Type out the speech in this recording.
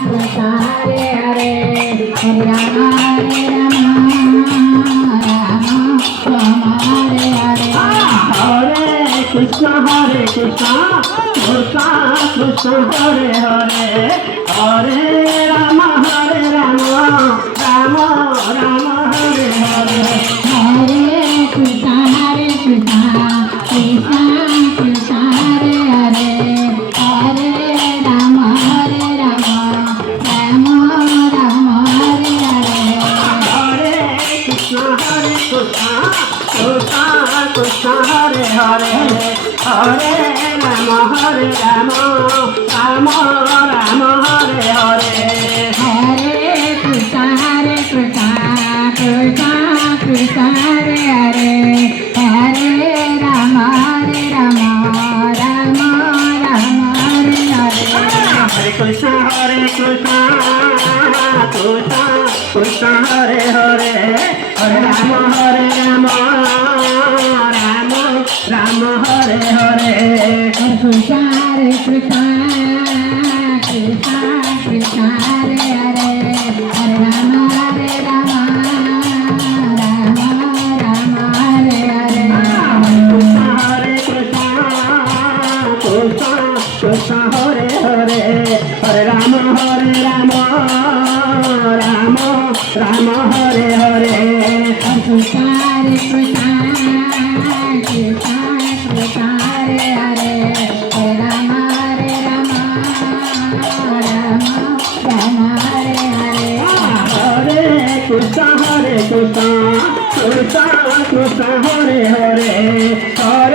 Hare Hare Hare Rama Hare Rama Rama Rama Hare Hare Hare Krishna Krishna Krishna Hare Hare Hare Rama Rama Rama Hare Hare Hare Krishna Krishna Krishna Hare Hare Hare Rama Rama Rama Rama Hare Hare Hare Krishna Krishna Hare Hare Hare Rama Rama Rama Hare Hare Hare Krishna Krishna Krishna Hare Hare Hare Rama Rama Rama Hare Hare Hare Krishna Krishna Hare Hare Hare Rama Rama Hare Hare Hare Krishna Krishna Krishna Hare Hare Hare Rama Rama Rama Hare Hare Hare Krishna Krishna Hare Hare Hare Rama Rama Hare Hare Hare Krishna Krishna Krishna Hare Hare Hare Rama Rama Rama Hare Hare Hare Krishna Krishna Hare Hare